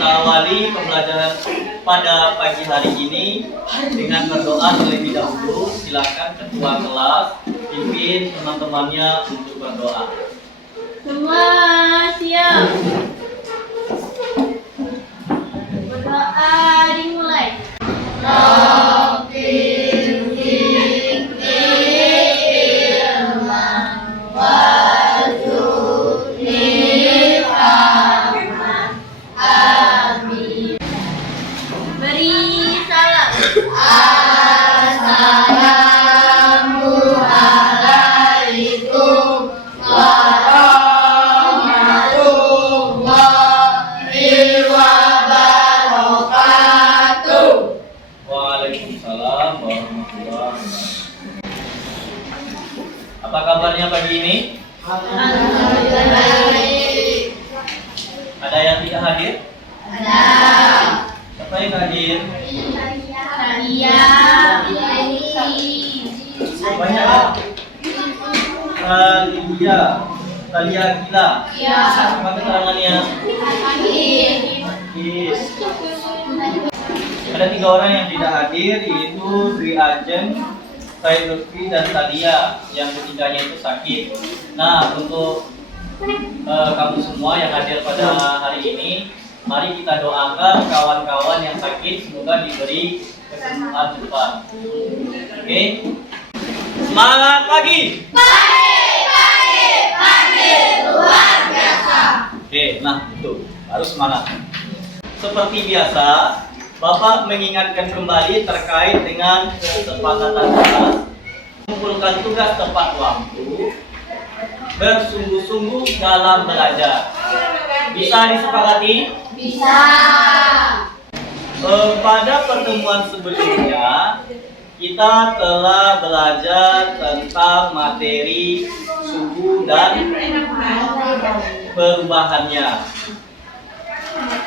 kita awali pembelajaran pada pagi hari ini dengan berdoa terlebih dahulu. Silakan ketua kelas pimpin teman-temannya untuk berdoa. Semua siap. Berdoa dimulai. Beri salam. Assalamualaikum warahmatullahi wabarakatuh. Waalaikumsalam warahmatullahi wabarakatuh. Apa kabarnya pagi ini? Alhamdulillah baik. Ada yang tidak hadir? Ada. Siapa yang hadir? Iya. Banyak ya? Talia Gila. Iya. Apa keterangannya? Yes. Ada 3 orang yang tidak hadir, yaitu Dwi Ajeng, Said Lutfi, dan Talia. Yang ketiganya itu sakit. Nah, untuk kamu semua yang hadir pada hari ini, mari kita doakan kawan-kawan yang sakit semoga diberi kesembuhan cepat. Oke? Semangat pagi! Luar biasa. Oke, nah itu harus semangat. Seperti biasa, Bapak mengingatkan kembali terkait dengan kesepakatan kelas, mengumpulkan tugas tepat waktu, bersungguh-sungguh dalam belajar. Bisa disepakati? Bisa. Pada pertemuan sebelumnya, kita telah belajar tentang materi suhu dan perubahannya.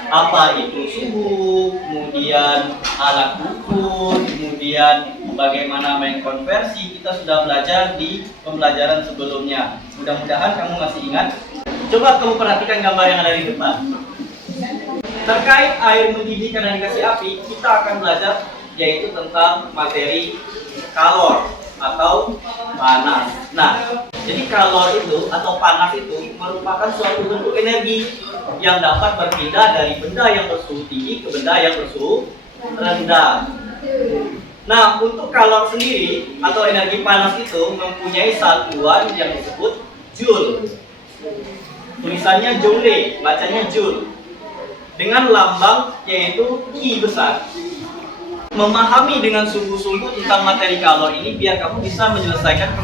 Apa itu suhu, kemudian alat ukur, kemudian bagaimana mengkonversi, kita sudah belajar di pembelajaran sebelumnya. Mudah-mudahan kamu masih ingat. Coba kamu perhatikan gambar yang ada di depan. Terkait air mendidih karena dikasih api, kita akan belajar yaitu tentang materi kalor atau panas. Nah, jadi kalor itu atau panas itu merupakan suatu bentuk energi yang dapat berpindah dari benda yang bersuhu tinggi ke benda yang bersuhu rendah. Nah, untuk kalor sendiri atau energi panas itu mempunyai satuan yang disebut joule. Tulisannya joule, bacanya joule. Dengan lambang yaitu I besar. Memahami dengan sungguh-sungguh tentang materi kalor ini biar kamu bisa menyelesaikan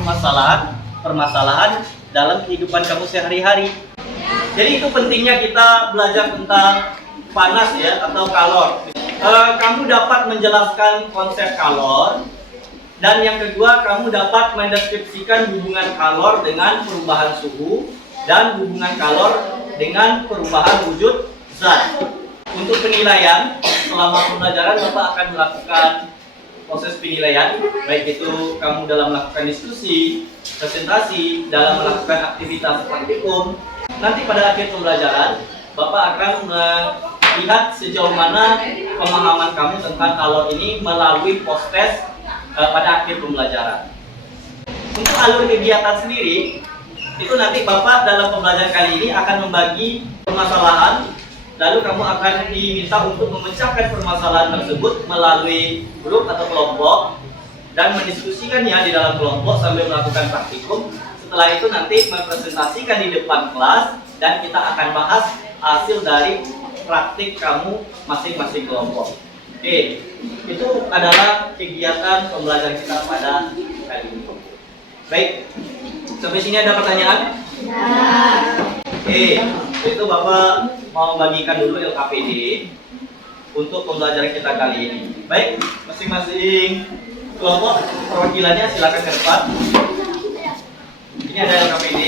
permasalahan dalam kehidupan kamu sehari-hari. Jadi itu pentingnya kita belajar tentang panas ya atau kalor. Kamu dapat menjelaskan konsep kalor, dan yang kedua kamu dapat mendeskripsikan hubungan kalor dengan perubahan suhu dan hubungan kalor dengan perubahan wujud zat. Untuk penilaian, selama pembelajaran Bapak akan melakukan proses penilaian, baik itu kamu dalam melakukan diskusi, presentasi, dalam melakukan aktivitas praktikum. Nanti pada akhir pembelajaran, Bapak akan melihat sejauh mana pemahaman kamu tentang kalor ini melalui post-test pada akhir pembelajaran. Untuk alur kegiatan sendiri, itu nanti Bapak dalam pembelajaran kali ini akan membagi permasalahan. Lalu kamu akan diminta untuk memecahkan permasalahan tersebut melalui grup atau kelompok dan mendiskusikannya di dalam kelompok sambil melakukan praktikum. Setelah itu nanti mempresentasikan di depan kelas dan kita akan bahas hasil dari praktik kamu masing-masing kelompok. Oke, itu adalah kegiatan pembelajaran kita pada kali ini. Baik, sampai sini ada pertanyaan? Oke, itu Bapak mau bagikan dulu LKPD untuk pembelajaran kita kali ini. Baik, masing-masing kelompok perwakilannya silakan ke depan. Ini ada LKPD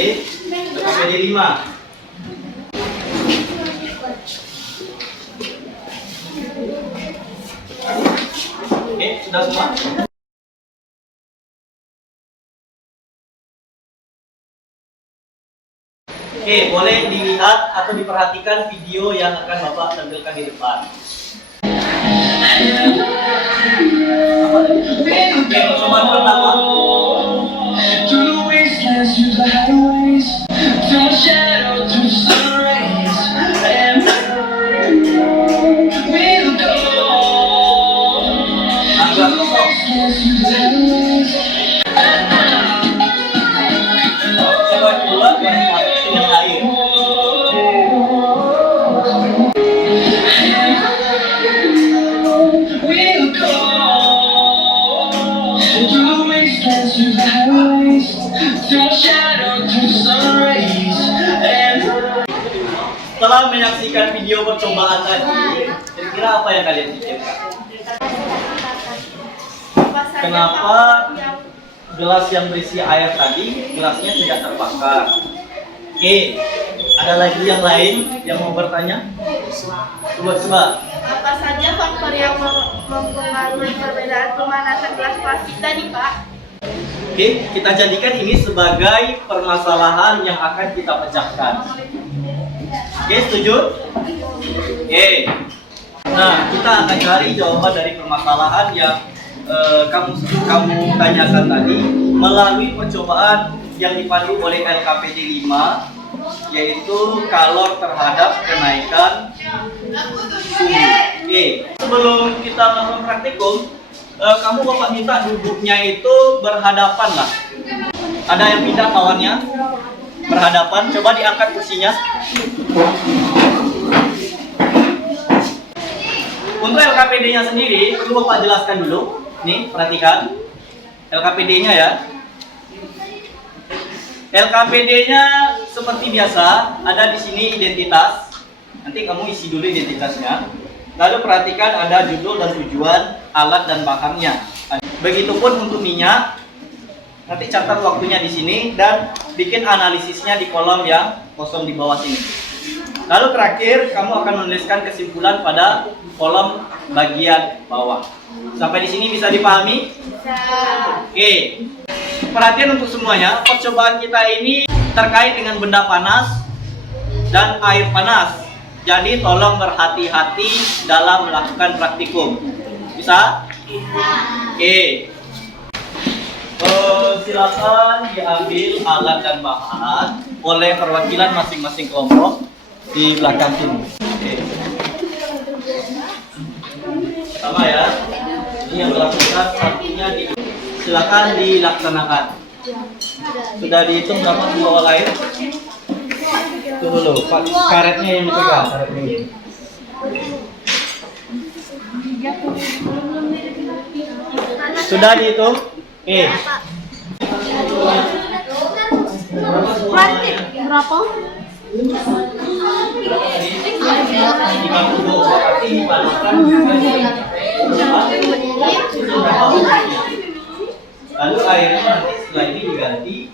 5. Oke, sudah semua? Oke, boleh dilihat atau diperhatikan video yang akan Bapak tampilkan di depan. Oke, percobaan pertama. Agak kosong. Coba kedua, dengan air. Setelah menyaksikan video percobaan tadi, kira-kira apa yang kalian pikirkan? Kenapa gelas yang berisi air tadi, gelasnya tidak terbakar? Oke, ada lagi yang lain yang mau bertanya? Coba. Apa saja faktor yang mempengaruhi perbedaan pemanasan gelas plastik tadi, Pak? Oke, kita jadikan ini sebagai permasalahan yang akan kita pecahkan. Oke, setuju? Oke. Nah, kita akan cari jawaban dari permasalahan yang kamu tanyakan tadi melalui percobaan yang dipandu oleh LKPD 5, yaitu kalor terhadap kenaikan suhu. Oke, sebelum kita melakukan praktikum, kamu Bapak minta duduknya itu berhadapan lah. Ada yang pindah kawannya? Berhadapan, coba diangkat kursinya. Untuk LKPD-nya sendiri, perlu Bapak jelaskan dulu. Nih, perhatikan LKPD-nya ya. LKPD-nya seperti biasa, ada di sini identitas. Nanti kamu isi dulu identitasnya. Lalu perhatikan ada judul dan tujuan, alat dan bahannya. Begitupun untuk minyak. Nanti catat waktunya di sini dan bikin analisisnya di kolom yang kosong di bawah sini. Lalu terakhir kamu akan menuliskan kesimpulan pada kolom bagian bawah. Sampai di sini bisa dipahami? Bisa. Oke. Perhatian untuk semuanya, percobaan kita ini terkait dengan benda panas dan air panas. Jadi tolong berhati-hati dalam melakukan praktikum. Bisa? Bisa. Oke. Silakan diambil alat dan bahan oleh perwakilan masing-masing kelompok di belakang sini. Oke. Sama ya. Ini yang melakukan satunya silakan dilaksanakan. Sudah dihitung berapa bawa air? Tunggu dulu, Pak. Karetnya yang dipegang, karet ini. Sudah dihitung? Oke. Berapa? Lalu airnya nanti setelah ini diganti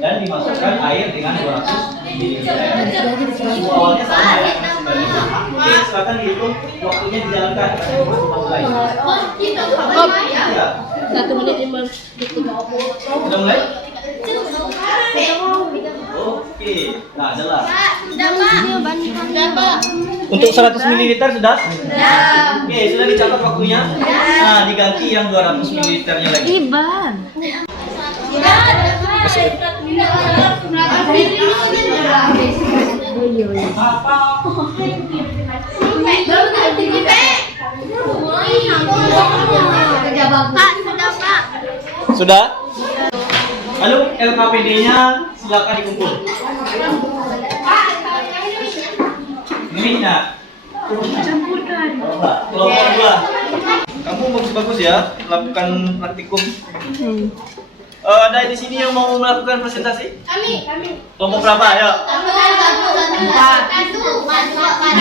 dan dimasukkan air dengan 200 ml. Awalnya sama ya. Oke, silakan dihitung waktunya dijalankan. Ya. 1 menit 5 detik. Sudah mulai? Oke, nah jelas. Sudah, Pak. Untuk 100 ml sudah? Oke, sudah dicatat waktunya? Nah, diganti yang 200 ml-nya lagi. Iban. Sudah? Lalu LKPD-nya silakan dikumpul. Ini enggak? Campurkan. Kelompok 2. Kamu bagus-bagus ya melakukan praktikum. Ada di sini yang mau melakukan presentasi? Kami. Kelompok berapa? Ayo.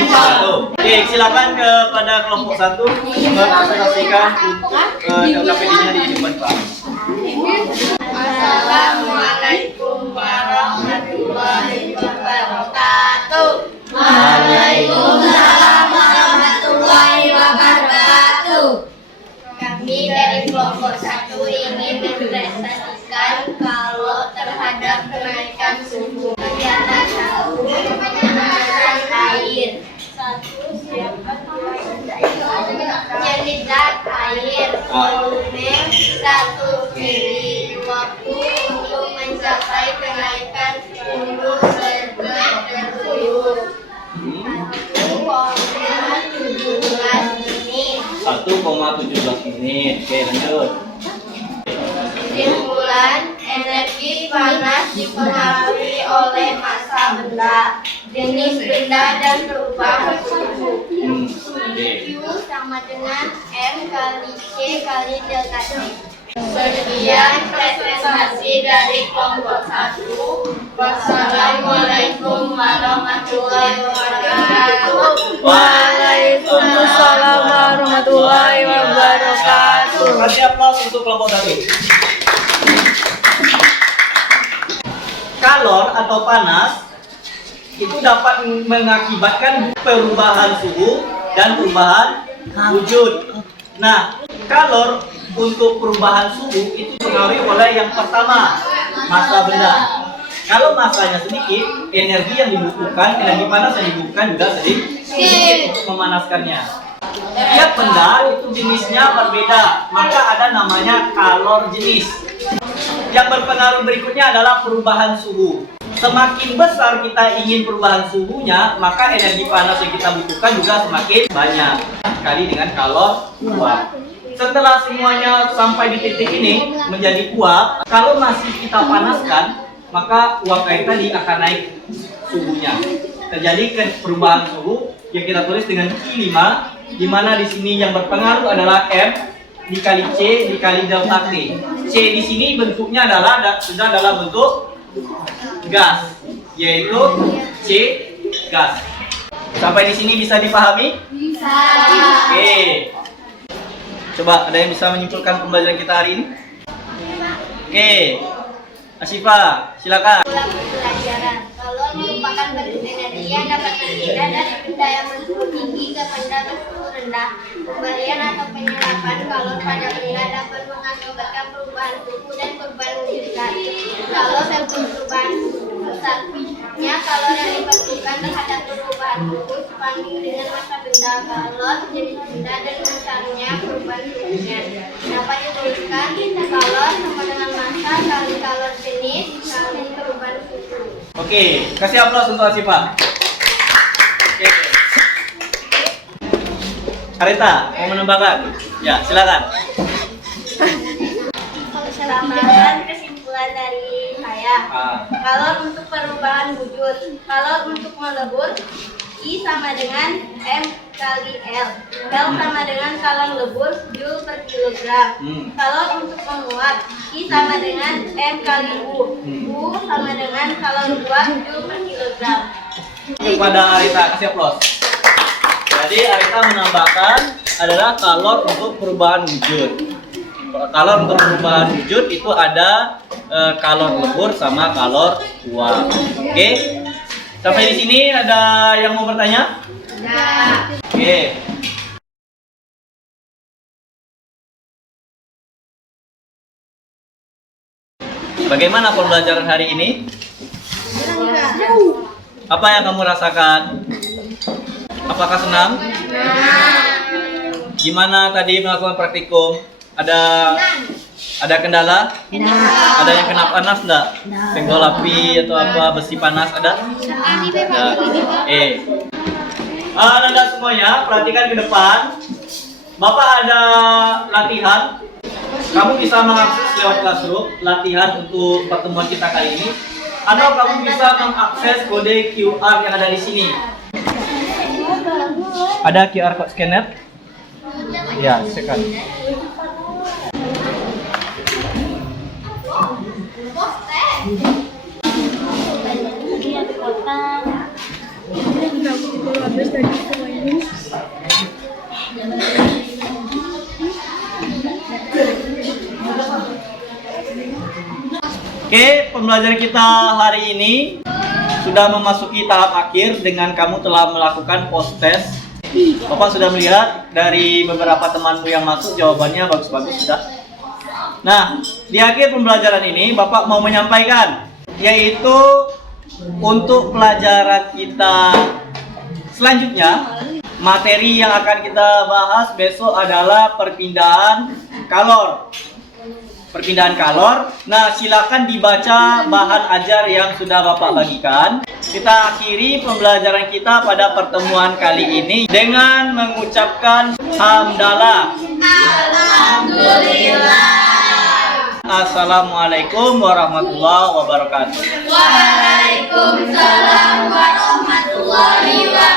Satu. Oke, silakan kepada kelompok 1 mempresentasikan LKPD-nya di depan Pak. Assalamualaikum warahmatullahi wabarakatuh. Waalaikumsalam warahmatullahi wabarakatuh. Kami dari kelompok 1 ingin mempresentasikan kalau terhadap kenaikan suhu. kegiatan 1. Pemanasan air. 1. Siapkan jenis zat air. Volume 1 mili. Waktu untuk mencapai kenaikan 10 cm3. 1,17 menit. Oke, lanjut. Kesimpulan, energi panas dipengaruhi oleh massa benda, jenis benda, dan perubahan suhu. Q sama dengan M kali C kali delta T. Sekian presentasi dari kelompok 1. Wassalamualaikum warahmatullahi wabarakatuh. Waalaikumsalam warahmatullahi wabarakatuh. Kasih aplaus untuk kelompok 1. Kalor atau panas itu dapat mengakibatkan perubahan suhu dan perubahan wujud. Nah, kalor untuk perubahan suhu itu dipengaruhi oleh yang pertama, massa benda. Kalau massanya sedikit, energi yang dibutuhkan, energi panas yang dibutuhkan juga sedikit untuk memanaskannya. Tiap benda itu jenisnya berbeda, maka ada namanya kalor jenis. Yang berpengaruh berikutnya adalah perubahan suhu. Semakin besar kita ingin perubahan suhunya, maka energi panas yang kita butuhkan juga semakin banyak. Kali dengan kalor uap. Setelah semuanya sampai di titik ini menjadi uap, kalau masih kita panaskan, maka uap air tadi akan naik suhunya. Terjadi perubahan suhu yang kita tulis dengan Q5, di mana di sini yang berpengaruh adalah M dikali C dikali delta T. C di sini bentuknya sudah dalam bentuk gas, yaitu C gas. Sampai di sini bisa dipahami? Bisa. Oke. Coba ada yang bisa menyimpulkan pembelajaran kita hari ini? Oke. Asyifa, silakan. Ulang pembelajaran. Kalor merupakan bentuk energi yang dapat berpindah dari benda yang bersuhu tinggi ke benda bersuhu rendah. Pembalian atau penyerapan kalor pada benda dapat mengakibatkan perubahan suhu dan perubahan wujud zat. Kalor dan perubahan suhu. Selanjutnya, kalor yang dibutuhkan terhadap perubahan suhu sebanding dengan massa benda. Kalor jenis benda dan besarnya perubahan suhunya. Dapat dituliskan kalor sama dengan massa kali kalor jenis kali perubahan suhu. Oke, kasih aplaus untuk Asyifa. Oke. Arita, mau menambahkan? Ya, silakan. Tambahkan kesimpulan dari saya. Kalor untuk perubahan wujud. Kalor untuk melebur, I sama dengan M kali L. L sama dengan kalor lebur Joule per kilogram. Kalor untuk menguap, I sama dengan M kali U. U sama dengan kalor uap Joule per kilogram. Kepada Arita, kasih aplaus. Jadi Arita menambahkan adalah kalor untuk perubahan wujud. Kalor untuk perubahan wujud itu ada kalor lebur sama kalor uap. Oke. Sampai di sini ada yang mau bertanya? Nah. Oke. Bagaimana pembelajaran hari ini? Apa yang kamu rasakan? Apakah senang? Gimana tadi melakukan praktikum? Ada kendala? Ada yang kena panas enggak? Senggol api atau apa, besi panas ada? Anda semuanya perhatikan ke depan. Bapak ada latihan. Kamu bisa mengakses lewat Classroom latihan untuk pertemuan kita kali ini. Atau kamu bisa mengakses kode QR yang ada di sini. Ada QR code scanner? Ya, silakan. Oke, pembelajaran kita hari ini sudah memasuki tahap akhir dengan kamu telah melakukan post test. Bapak sudah melihat dari beberapa temanmu yang masuk jawabannya bagus-bagus sudah. Nah, di akhir pembelajaran ini Bapak mau menyampaikan yaitu untuk pelajaran kita selanjutnya, materi yang akan kita bahas besok adalah perpindahan kalor. Perpindahan kalor. Nah, silakan dibaca bahan ajar yang sudah Bapak bagikan. Kita akhiri pembelajaran kita pada pertemuan kali ini dengan mengucapkan hamdalah. Alhamdulillah. Assalamualaikum warahmatullahi wabarakatuh. Waalaikumsalam warahmatullahi wabarakatuh.